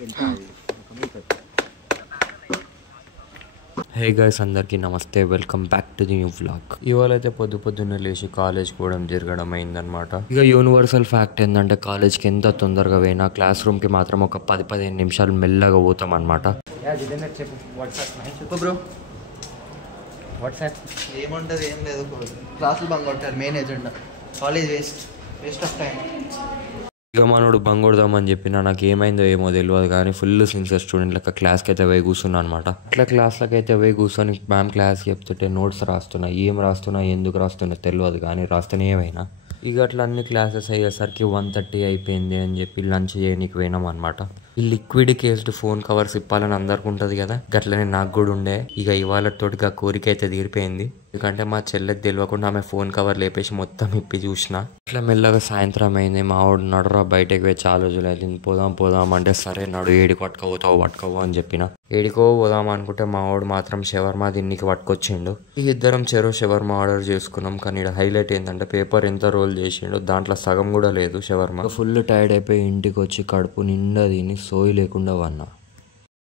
Hey guys, అందరికీ నమస్తే. Welcome back to the new vlog. ఇవాళ అయితే పొద్దున్నే లేచి కాలేజ్ కూడా తిరగడం అయిందనమాట. ఇక యూనివర్సల్ ఫ్యాక్ట్ ఏంటంటే కాలేజ్కి ఎంత తొందరగా పోయినా క్లాస్ రూమ్కి మాత్రం ఒక 10-15 నిమిషాలు మెల్లగా పోతాం అనమాట. బ్రో వాట్సాప్ ఏముంటుంది, ఏం లేదు. క్లాసులు బంగ్ కొట్టారు, main agenda. College waste of time. ఇక మనోడు బంగొడదామని చెప్పినా నాకు ఏమైందో ఏమో తెలియదు కానీ ఫుల్ సిన్సియర్ స్టూడెంట్ లెక్క క్లాస్కి అయితే పోయి కూర్చున్నా అనమాట. అట్లా క్లాస్లకి అయితే పోయి కూర్చొని మ్యామ్ క్లాస్కి చెప్తుంటే నోట్స్ రాస్తున్నా, ఏం రాస్తున్నా ఎందుకు రాస్తున్నా తెలియదు కానీ రాస్తూనే ఏమైనా. ఇక అట్లా అన్ని క్లాసెస్ అయ్యేసరికి 1:30 అయిపోయింది అని చెప్పి లంచ్ చేయడానికి పోయినాం అనమాట. ఈ లిక్విడ్ కేస్డ్ ఫోన్ కవర్స్ ఇప్పాలని అందరికి ఉంటుంది కదా, గట్లనే నాకు కూడా ఉండే. ఇక ఇవాళ తోటిగా కోరిక అయితే తీరిపోయింది. ఎందుకంటే మా చెల్లెకి తెలియకుండా ఆమె ఫోన్ కవర్ లేపేసి మొత్తం ఇప్పి చూసిన. ఇట్లా మెల్లగా సాయంత్రం అయింది. మా వాడు నడురా బయటకు పోయి చాలా రోజులు అయింది, పోదాం అంటే సరే నడు, ఏడికి పట్టుకోవు అని చెప్పిన. ఏడికో పోదాం అనుకుంటే మా వాడు మాత్రం షవర్మా దీనికి పట్టుకొచ్చిండు. ఈ ఇద్దరం చెరో షవర్మా ఆర్డర్ చేసుకున్నాం. కానీ ఇక్కడ హైలైట్ ఏంటంటే పేపర్ ఎంత రోల్ చేసిండు, దాంట్లో సగం కూడా లేదు షవర్మా. ఫుల్ టైర్డ్ అయిపోయి ఇంటికి వచ్చి కడుపు నిండా తిని సోయి లేకుండా వన్నా.